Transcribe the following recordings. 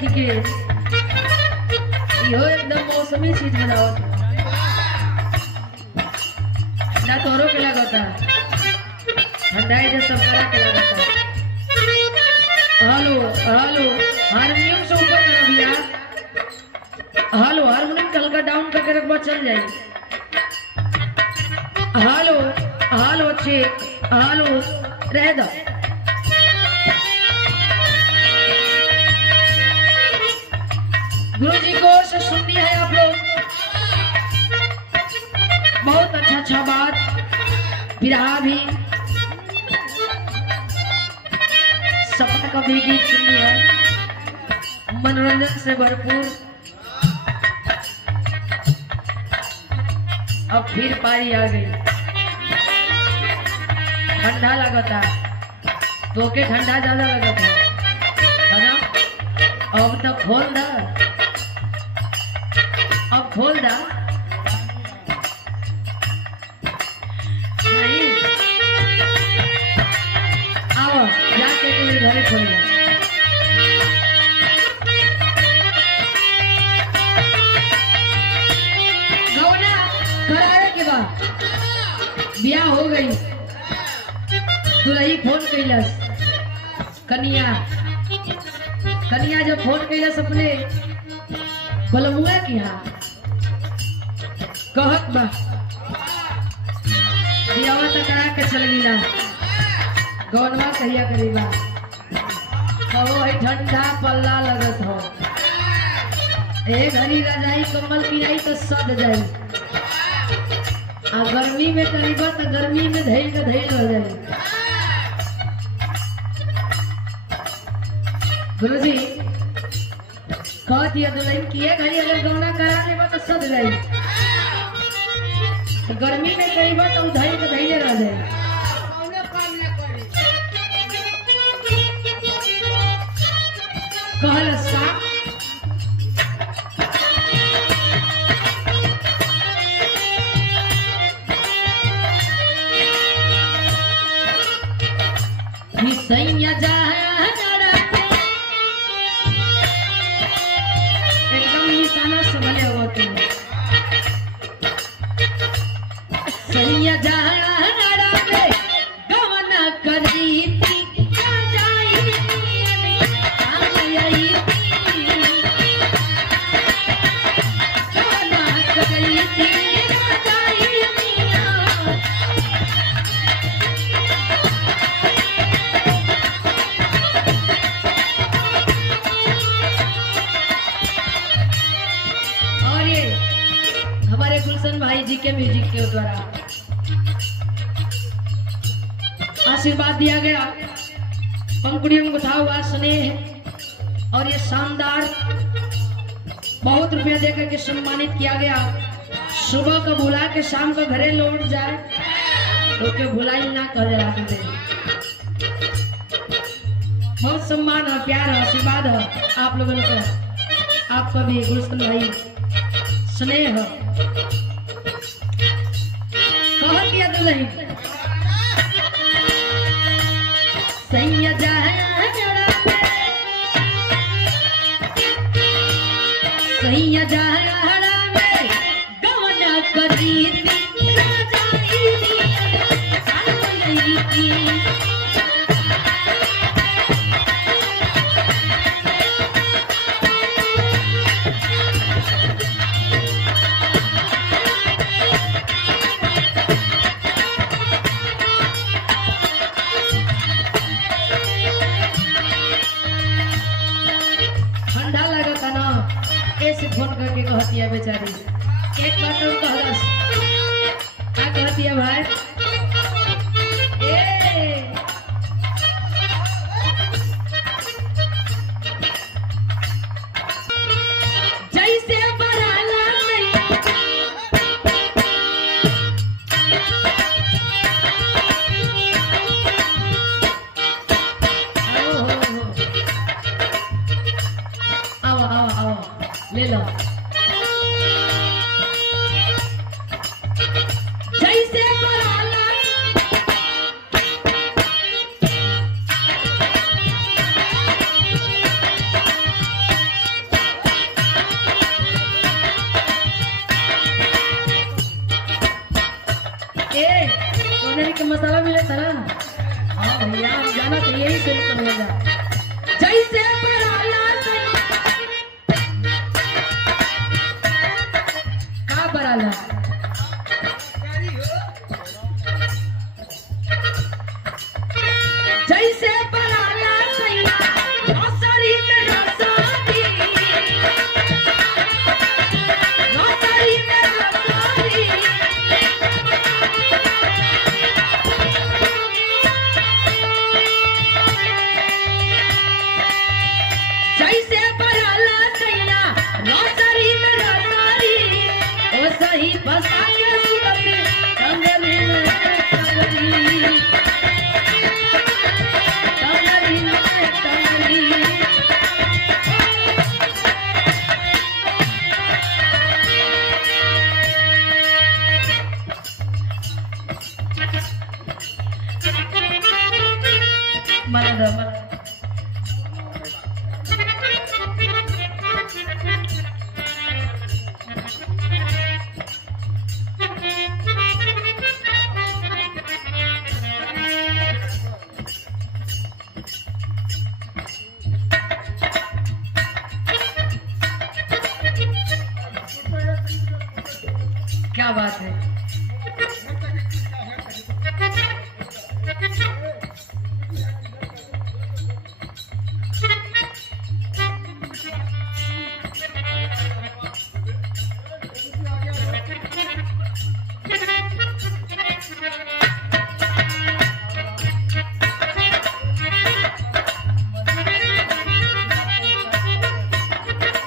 देखी के यो एकदम मौसमी चीज बनाओ ना तोरो के लगता ठंडा है सब करा के लगता। हेलो हेलो हारमोनियम से ऊपर करा भैया। हेलो हारमोनियम हल्का डाउन करके रखबा चल जाए। हेलो हेलो चेक हेलो रह दो। गुरु जी को से सुननी है आप लोग। बहुत अच्छा बात विरहा भी सपना का भी गीत सुनी है मनोरंजन से भरपूर। अब फिर पारी आ गई। ठंडा लगता तो के ठंडा ज्यादा लगता है ना। अब तो खोल दा अब खोल दा नहीं आओ जाके मेरे घरे खोल दो। गौना करारे के बाद ब्याह हो गई। दुल्ही फोन कैलस कनिया जब फोन कैलस अपने बलमुआ की हाँ कहत बा बियावा तो करा के चल गिला गौनवा कहिया करीबा कहो है ठंडा पल्ला लगत हो ए घड़ी रजाई कम्बल की आई तो सद जाई आ गर्मी में करीबा तो गर्मी में धैल के धैल रह जाई। गुरुजी कह दिया दुल्हन किए घड़ी अगर गौना करा लेबा तो सद जाई तो गर्मी में करीबा तो धैल के धैल रह जाई। कहलस का सैया जा एकदम निशाना से भले हुआ तुम सैया जा गवना करी थी गुलशन भाई जी के म्यूजिक के द्वारा आशीर्वाद दिया गया। पंखुड़ियों को था हुआ स्नेह और ये शानदार बहुत रुपया देकर के सम्मानित किया गया। सुबह को बुला के शाम को घरे लौट जाए तो के भुलाई ना कर जरा दे। बहुत सम्मान है प्यार है आशीर्वाद है आप लोगों को आपका भी गुलशन भाई स्नेह कह दिया दुल्हन सैया जा सैया जा गवना करी फोन करके कहती है बेचारी एक बात तो कहलस क्या कहती है भाई जैसे बराला आओ आओ आओ ले लो जैसे बराला मिले था ना। हाँ भैया हम जाना तो यही शुरू करूँगा। जैसे बराला का बराला जैसे बराला सैया रसरी में रसरी रसरी में रसरी जैसे बराला सैया रसरी में रसरी ओ सही बसा के सुबह कंगरी में कंगरी क्या बात है।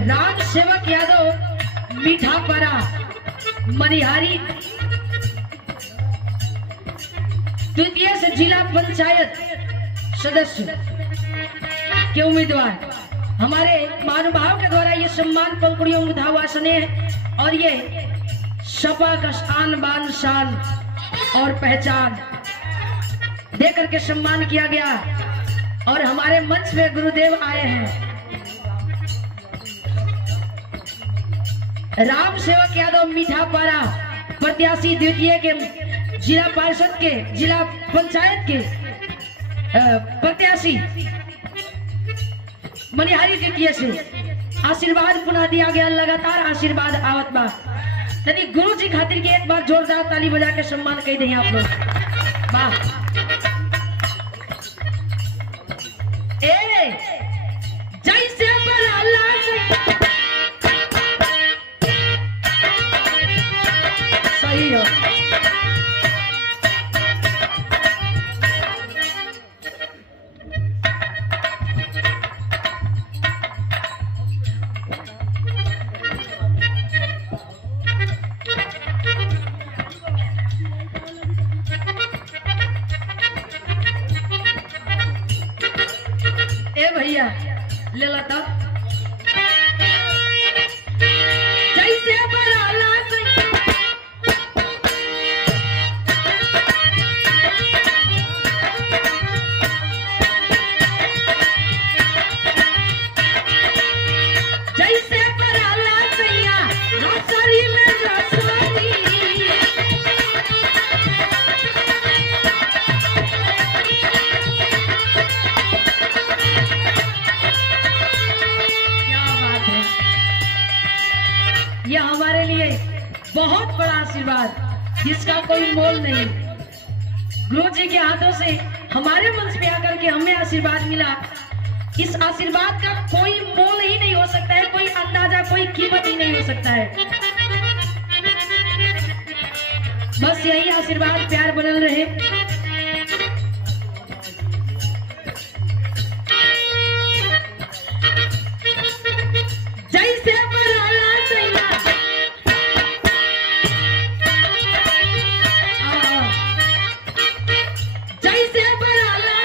राम सेवक यादव मीठापारा मनिहारी द्वितीय से जिला पंचायत सदस्य के उम्मीदवार हमारे महानुभाव के द्वारा ये सम्मान पंखुड़ियों मुधावासने है और ये सपा का आन बान शान और पहचान दे करके सम्मान किया गया। और हमारे मंच में गुरुदेव आए हैं राम सेवक यादव मीठापारा प्रत्याशी द्वितीय के जिला पार्षद के जिला पंचायत के प्रत्याशी मनिहारी द्वितीय से आशीर्वाद पुनः दिया गया। लगातार आशीर्वाद आवत बा यदि गुरु जी खातिर के एक बार जोरदार ताली बजा के सम्मान कह दें आप लोग। वाह ए जैसे बराला सही है। ए भैया ले ला तब जैसे बराला जैसे बराला सैया रसरी में रसरी यह हमारे लिए बहुत बड़ा आशीर्वाद जिसका कोई मोल नहीं। गुरु जी के हाथों से हमारे मंच पे आकर के हमें आशीर्वाद मिला। इस आशीर्वाद का कोई मोल ही नहीं हो सकता है, कोई अंदाजा कोई कीमत ही नहीं हो सकता है। बस यही आशीर्वाद प्यार बनल रहे। जैसे बराला सैया जैसे बराला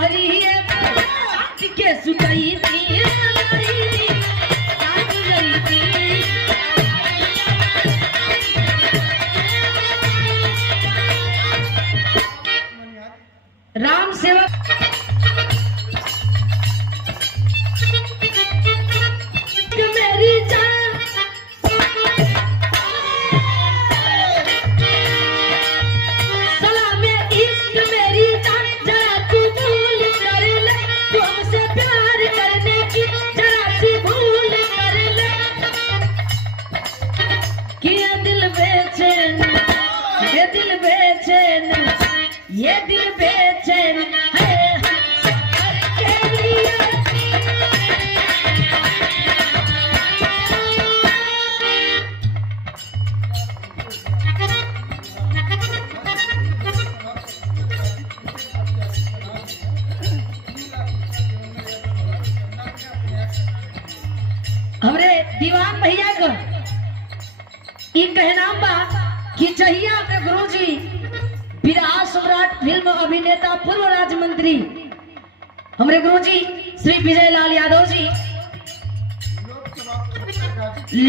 बहरी साथ के सुतई थी राम सेवक मेरी जान सलाम इश्क मेरी जान जरा तू भूल कर ले तू हमसे प्यार करने की जरा सी भूल कर ले कि ये दिल बेचैन ये दिल बेचैन ये दिल बेचैन है सफर के लिए हमरे दीवान भैया का ई कहना बा कि चाहिए अपने गुरुजी विराट सम्राट फिल्म अभिनेता पूर्व राज्य मंत्री हमारे गुरुजी श्री विजय लाल यादव जी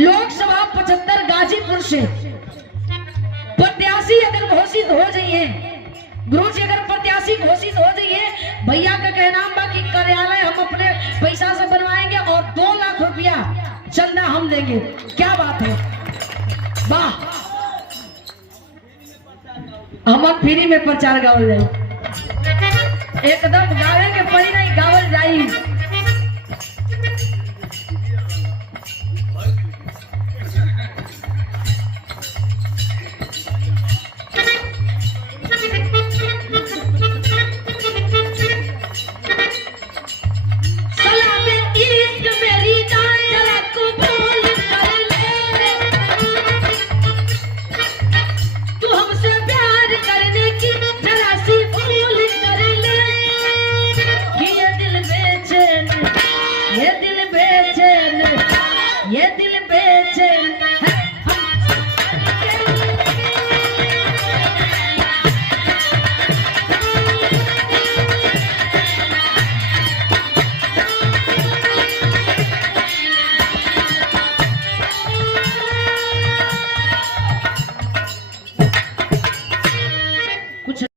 लोकसभा 75 गाजीपुर से प्रत्याशी अगर घोषित हो जाइए गुरुजी अगर प्रत्याशी घोषित हो जाइए भैया का कहना बा कि कार्यालय हम अपने पैसा से बनवाएंगे और 2 लाख रुपया चंदा हम देंगे। क्या बात है, वाह। हम फ्री में प्रचार गावल जाई एकदम गावे के पड़ी नहीं गावल जाई। ये दिल